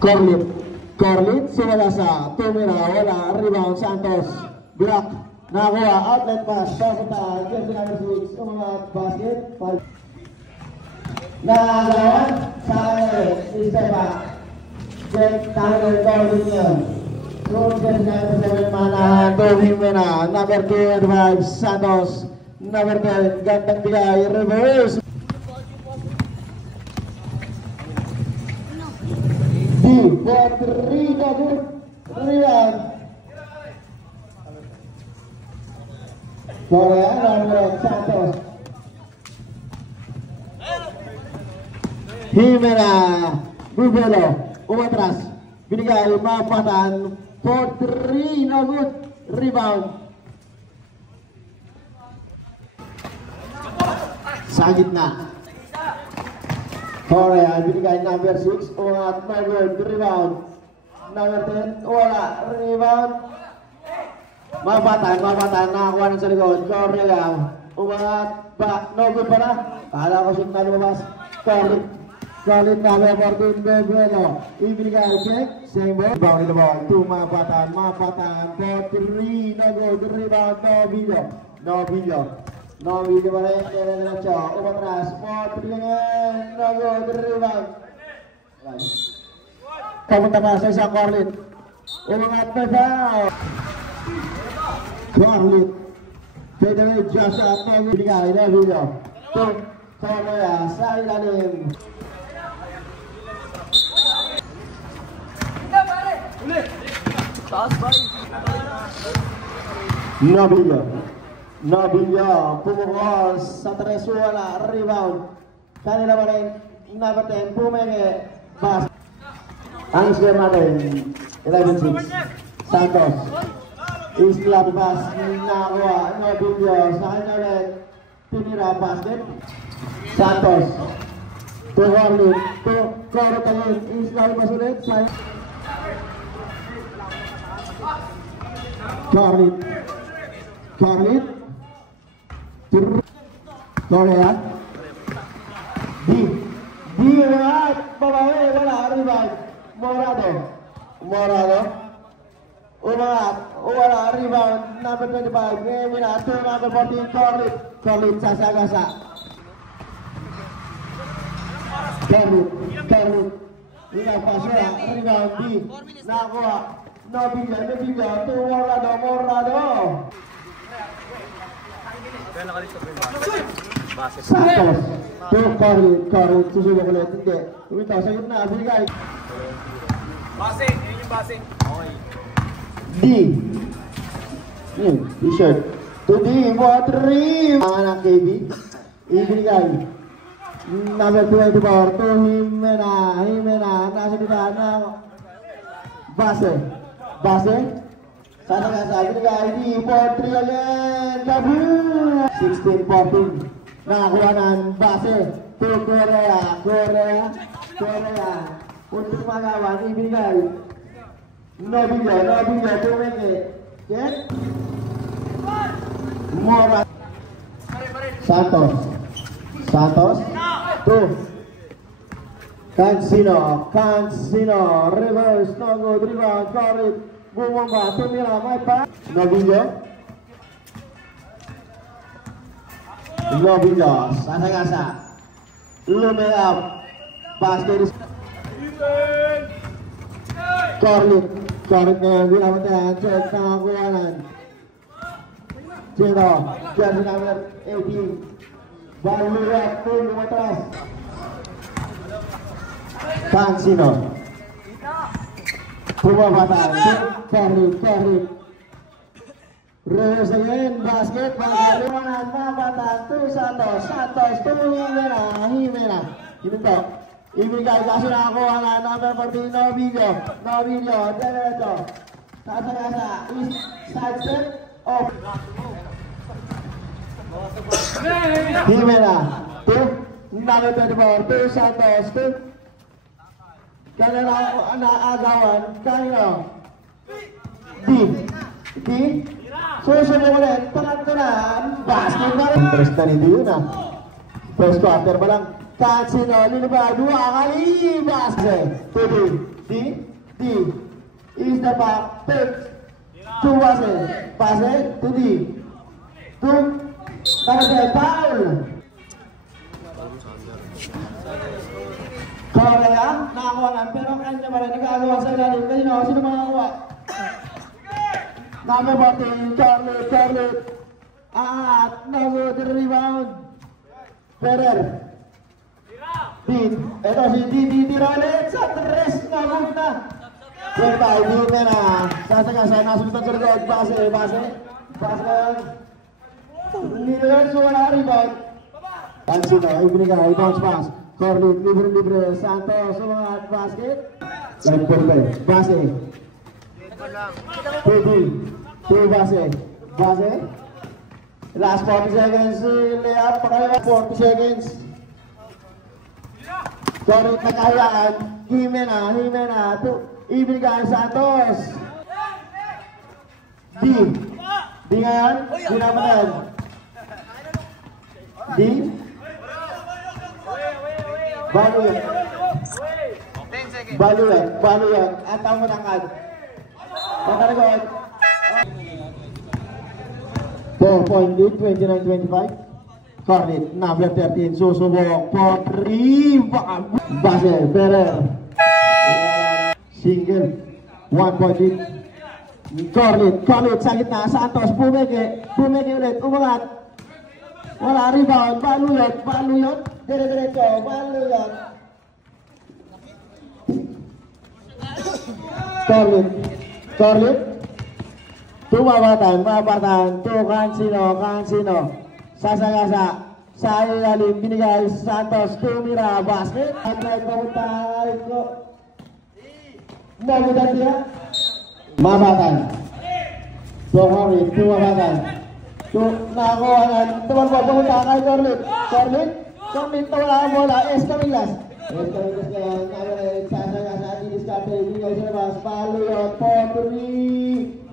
Corlit Simalasa, tumira, wala, rebound Santos, block, nakuha, outlet pass, papunta, jersey number 6, umangat, basket, nagawan, sa Isteba, Jack, tangan, Corlit yun, jersey number 7, manahan, Himena, number 25, Santos, number 10, gantang bigay, reverse, buat Rida Rian Korea nomor Santos Himena Bubelo umatras binigay mapatan Potri Nagut rebound sa gitna Korea binigay number 6 umat Nagut rebound number 10 wala rebound mapatan nakakuha ng sa likod Korea umat Nagut pa na kala ko siya na lumabas Solid number 14 Bebelo ibinigay check same ball rebound nila ball 2 mapatan Potri Nagut rebound no video pa rin, kaya na lang siya, umatras, Potri ngayon, Nagut, rebound. Kapunta pa sa isang Corlit, umangat na foul. Corlit, fade away, just at Nagut, binigay na video. Korea, sa ilalim. Nabila pumukol sa tres wala rebound kanila pa rin number 10 pumenge bas ang score natin 11-6 Santos Isla bas nakuha Nabila sa kanya ulit tinira basket Santos Tuharlin Korotalin Isla bas ulit Carlit Korea di right babae wala rebound Morado umangat wala rebound number 25 Gemina 2 number 14 Corlit sasagasa Corlit Liga pasura rebound di nakuha Nabila 2 Morado Santos Corlit susunod ulit hindi umitaw sa gitna binigay basing yun yung basing D t-shirt to D Potri ang anak KB ibinigay number 24 to Himena nasa dita na base sana nga sabi nila ID Potri again Kaboom 16-14 nakakuha ng base to Korea untuk magawan ibigay Nobila tumenge get Mora Santos to Cancino reverse no good rebound Corrit bumomba tumira may pa Nobila sasa lumayap basket Corlit ngayon binabatayan check nakakuhanan Chino jersey number 18 Balurat pun lumatras Cancino bumabatan Corlit reverse again basket bagaimana nabatan to Santos to Himena ini to ibigay kasi nakuha na number 14 Novillo diretso sasa side step off Himena to number 24 to Santos to kanila naagawan kanila D susunod ulit pangatkunan basket pa rin interest na hindi yun first quarter pa lang Cancino, liliba, 2 kali basket. D is the back, takes, two passes to D, two, nakasay, foul. Korea, nakakuha pero kanya pa rin nagagawa sa ilalim. Sino makakuha? Number 14, Charlotte. At number 3 rebound. Ferrer. Ito si tira ulit sa tres na good na. Pwede tayo, hindi na. Sasagasa, nasunod sa likod. Base. Lillard, so wala rebound. Pansino, ibinigay, bounce pass. Corlett, libre. Santos, sumangat, basket. Lagpurbe, base. Pwede. Base. Last 40 seconds, layup, pakalawa, 40 seconds. Corlett nakahayaan, Himena, ibinigay, Santos. D ngayon, D naman. D. Balo yan. At ang manangad. Pagkaragot. 4-point lead, 29-25. Corlett, number 13. Susubok for 3. Base, Ferrer. Single. 1-point lead. Corlett, sa gitna. Santos, pumeke ulit. Umangat. Wala rebound. Baluyot. Dire-diretso. Baluyot. Corlett. Mabatan. Kansino. Sasagasa. Sa ilalim. Binigay Santos. Tumira. Basket. At nagpamuntay ko. Magudan dia. Mabatan. Corlett. Mabatan. Nakakuhanan. Tuman po. Pumunta kay Corlett. Corlett. Wala ang bola. Escamillas ngayon. Sasagasa. Didiskarte. Binigay sa labas. Baluyot. Potri.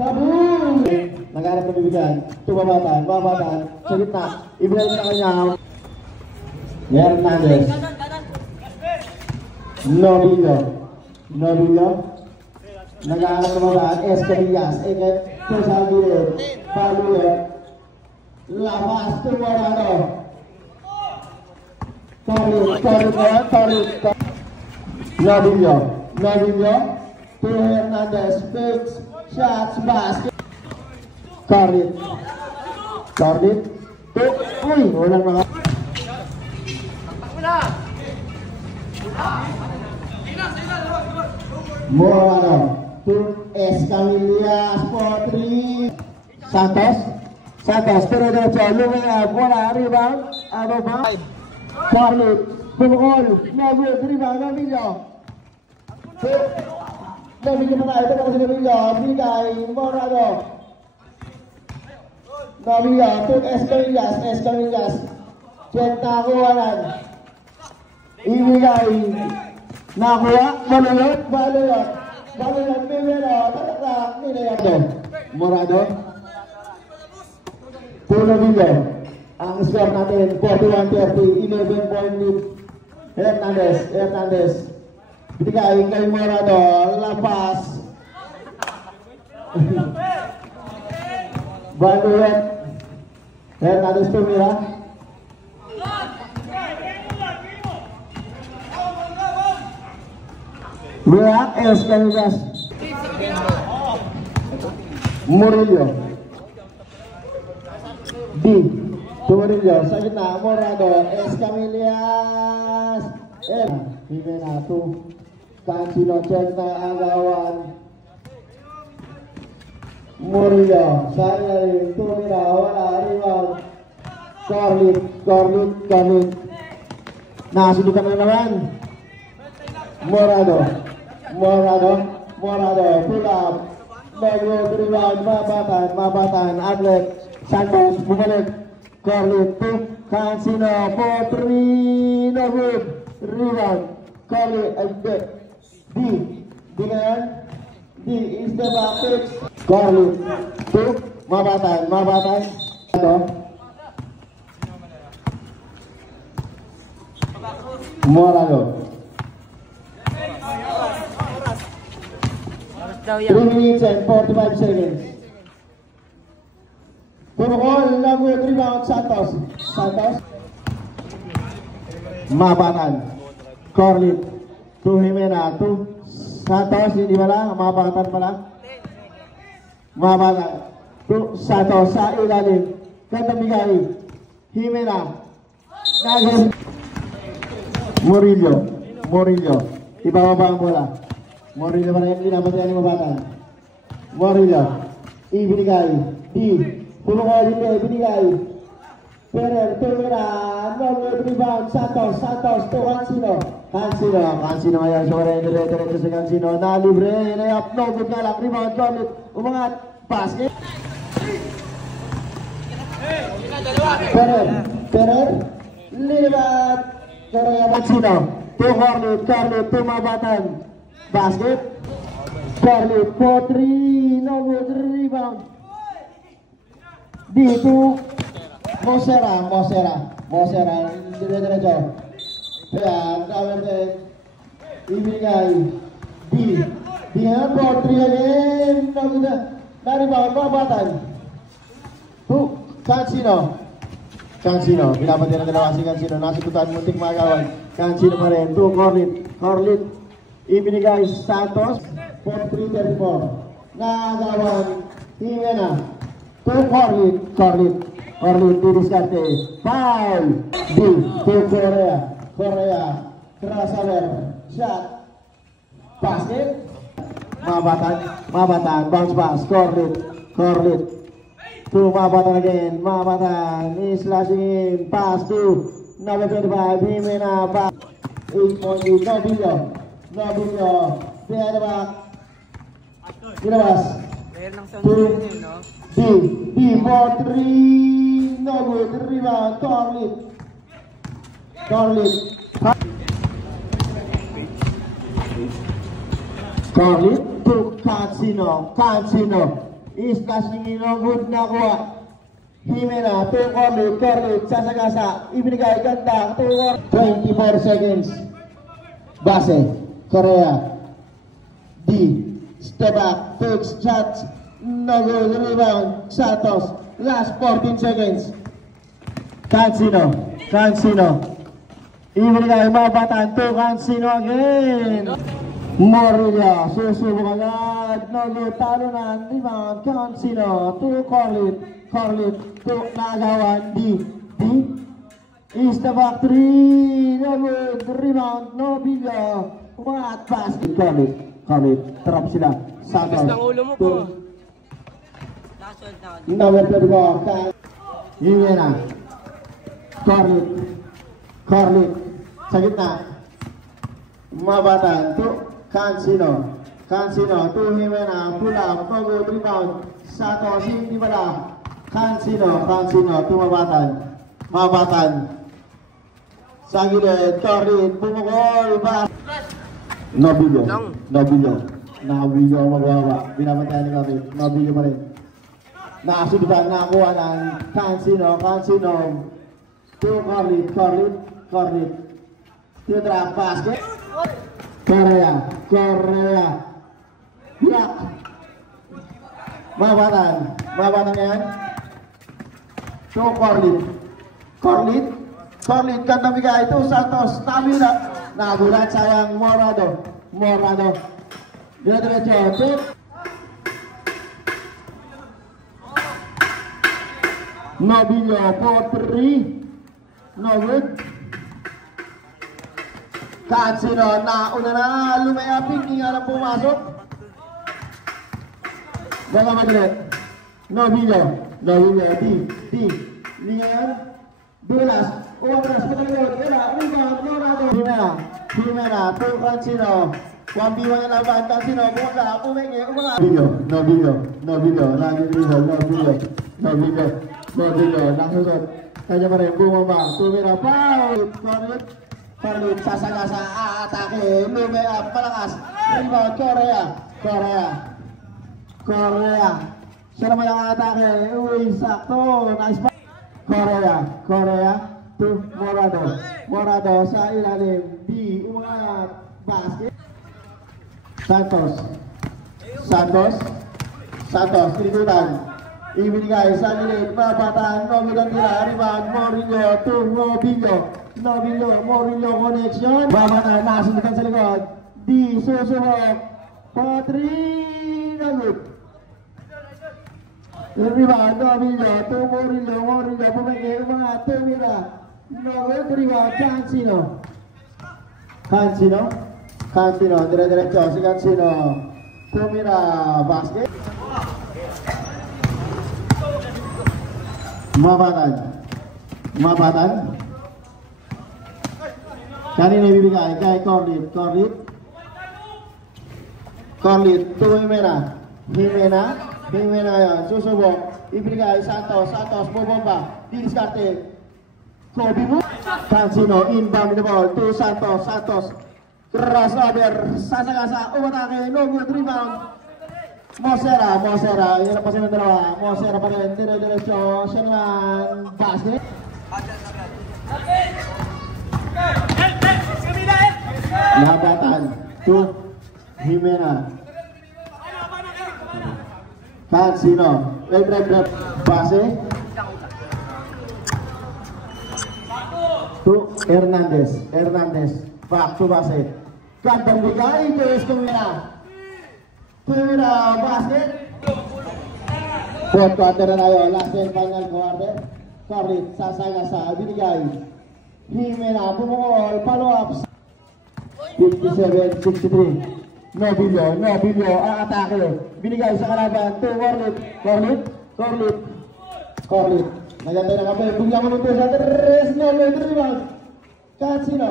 Kaboom! Nagharap ng bibigyan. Mabatan. Sa gitna. Ibigay sa kanya. Hernandez. Novillo. Nagharap ng bola. Escamillas. Sa gilid. Baluyot. Lapas. Morado. Corlett. Novillo. To Hernandez. Fakes. Shots. Basket. Corlett. Uy, walang mga. Morado. To Escamillas. Potri. Santos. Pero derecho. Lumiyag. Wala. Rebound. Ano ba? Corlett. Pumukol. Rebound. Novillo. Novillo pa tayo. Ito kasi Novillo. Bigay. Morado. Novillo. To Escamillas. Check na kuhanan. Ibigay. Nakuha. Baluyot. Pimero. Tatak. Nilayap. Morado. To Novillo. Ang score natin 41-30, 11-point lead. Hernandez. Binigay kay Morado. Lapas. Baluyot. Hernandez tumira. Burak Escamillas. Murillo. D. Murillo. Sa gitna. Morado. Escamillas. Himena. Kansino. Check na agawan. Murillo. Sa ilalim. Tumira. Wala. Rebound. Corlett. Nasudukan na naman. Morado. Pull up. Bago rebound. Mabatan. Atlet. Santos. Bumalik. Corlett. Kansino. Potri. No good. Rebound. Corlett. D ngayon. D is the back pitch. Corlett. Mabatan. Morado. daw yan. 3 minutes and 45 seconds. Pumukol, good rebound, Santos. Santos. Mabatan. Corlett. To Jimena. To Santos, hindi pala. Mabatan pala. Mabatan. To Santos sa ilalim. Katamigay. Jimena. Nagin. Murillo. Ibababa ang bola. Murillo pa rin. Pinapatay ni Mabatan. Murillo. Ibinigay. Di. Pumukol, hindi. Ibinigay. Ferrer, Ferreira, no rebound, Santos, to Cancino ngayon, sore, dire-diretso sa Cancino, nalibre, layup, no good nga lang, rebound, Corlett, umangat, basket. Ferrer, libat, Cancino, to Corlett, to Mabatan, basket, Corlett, 4-3, no good rebound, dito, Mosera, dire-diretso. Kaya, ibigay, di nga, 4-3 again, naribawan, Mabatan. Cancino, pinapatay ng dalawa si Cancino, nasikutan, muntik magawan. Cancino pa rin, Corlett, ibinigay, Santos, 4-3-34. Nagawan, Jimena, Corlett, didiskarte, foul, to Correa, crossover, shot, basket, Mabatan, bounce pass, Corlett, to Mabatan again, is slashing in, pass to number 25, Jimena, back, 8.8, no video, behind the back, Ginabas, D, 4-3, no good, rebound, Corlett, to Cancino, is flashing in, no good, nakuha, Jimena, to Corlett, sasagasa, ibinigay, ganda, 24 seconds, base, Correa, D, step back, takes shots, no good, rebound, Santos, last 14 seconds. Cancino. Ibigay, Mabatan to Cancino again. Murillo, susubok agad, no good, talo na, rebound, Cancino to Corlett, to nagawan, D, is the back 3, no good, rebound, no video, umangat, basket, Corlett, trap sila, Santos, to number 34, Jimena, Corlett, sa gitna, Mabatan to Cancino, to Jimena, pull up, no good, rebound, Santos, hindi pala, Cancino, to Mabatan, sa gilid, Corlett, bumukol, no video, magawa, binabantay ni Corlett, no video pa rin. Nakasundutan, nakakuha ng Cancino, to Corlett, to drop basket, Correa, Yak, Mabatan yan, to Corlett, kanta bigay, to Santos, nagulat, sayang, Morado, dire-diretso, Nobillo, 4-3, no good. Cancino, nauna na, lumayapin, hindi nga lang pumasok. Baka madalit. Nobillo, D, lingan, Dulas, Obras, Patagon, rebound, Morado. Jimena, to Cancino, 1v1 na laban, Cancino, buka, umengi, Nobillo, lagi Nobillo, nakasusot. Kanya pa rin, bumaba, tumira, foul, Corlett, sasagasa, atake, lumea, palakas, rebound, Correa, siya naman ang atake, uwi, sakto, nice pass, Correa, to Morado, sa ilalim, D, umangat, basket, Santos, Santos, kinibutan. Ibinigay sa lilit, mapatan, Nogi ang tira, rebound, Morillo, to Morillo connection. Babatan, nasundukan sa likod. Di susubok, Patri, nagut. Rebound, Novillo, to Morillo, pumigil, mga tumira. Nogut, rebound, Cancino, dire-diretso si Cancino. Tumira, basket. Mabatan. Kanina ibibigay kay Corlit, to Himena yan, susubok, ibigay Santos, bubomba, didiskarte, Kobe mo, Cancino, inbound the ball to Santos, crossover, sasagasa, umatake, no good rebound, Mosera, yun ang pasin ng dalawa, Mosera pa rin, dire-diretso, siya naman, basket. Labatan to Himena. Cancino, base to Hernandez, back to base. Gandang bigay, Joyce Tumira, basket. Fourth quarter na tayo, last and final quarter. Corrit, sasagasa, binigay. Himena, pumukol, follow-ups. 57-63. Novillo, ang atake. Binigay sa kalaban to Corlit. Nagantay na kape, bigyan mo nito sa tres, rebound. Cancino,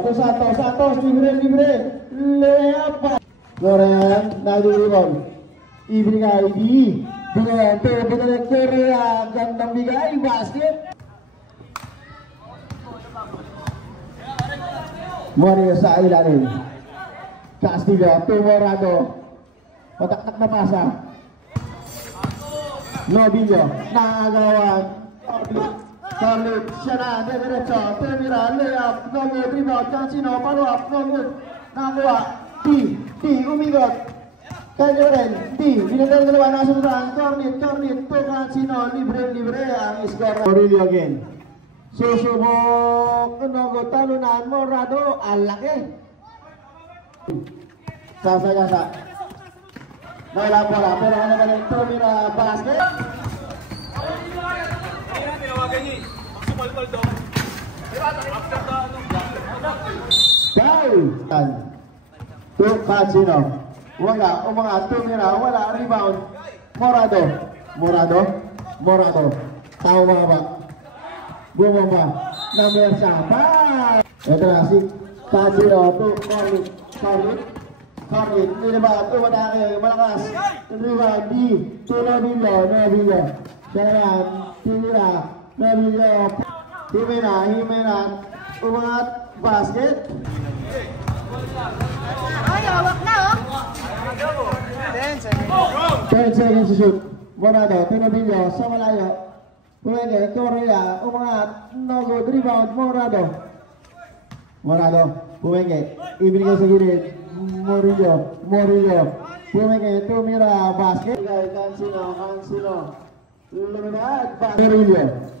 to Santos, libre. Layup. Loren, nag-rebound. Ibigay di. Binigay Korea, gandang bigay, basket. Morillo sa ilalim. Castillo, Morado. Pataktak na pasa. Novillo, nakagawan. Corlit, siya na, diretso. Tumira, layup, no good, rebound. Cancino, follow up, no good. Nakakuha. T, umigot. Kaya rin, T, binagay dalawa, nakasundan. Corlit, to Cancino, libre, ang score. Morillo again. Susubok, talunan, Morado, ang laki. Sasagasa. Nailapora, pero ano ba rin, Tumira, basket. To Cancino. Wala, Tumira, wala, rebound. Morado. Tao mga ba? Bumaba, number 7. Ito na si Cancino to Corlit, nilabas, umatake, malakas, rebound, to Novillo, Shayan, Tumira, Novillo, Himena, umangat, basket. Ay, hawak na, oh. 10 seconds to shoot. Morado, to Novillo, sa malayo. Pwede, Korea, umangat, no good, rebound, Morado, pumenge, ibigay sa gilid, Morillo, pumenge, Tumira, basket. Cancino, lumabas, Morillo.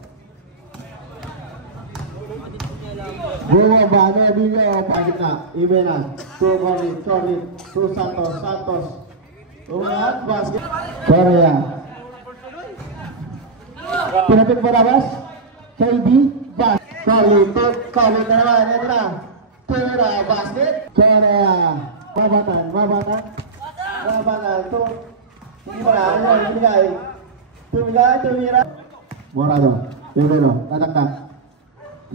Bumaba, Novillo, pagit na, Ibena, to Corlit, to Santos, umangat, basket. Korea. Pinapit mo labas, KD, bas. Corlit na naman, ito na. Tumira, basket. Korea, mabatan. To, hindi pala, binigay. Tumira. Morado, Ibeno, tataktak.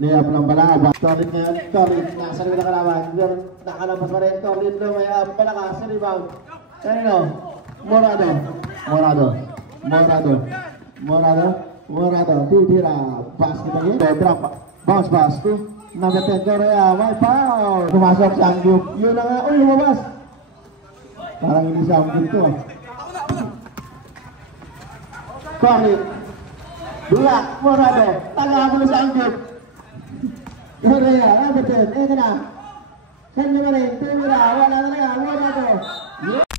Layup lang pala, Corlit ngayon, nasa rin na kalaban. Nakalabas pa rin, Corlit lumayup, malakas, rebound. Kanino? Morado, titira, basket again, drop, bounce pass to number 10, Korea, white foul, pumasok si Angyup, yun na nga, lumabas, parang hindi siya ang dito. Corlit, Bulak, Morado, taga-abol si Angyup, Korea, number 10, ito na, saan naman rin, tumira, wala na nga, Yeah.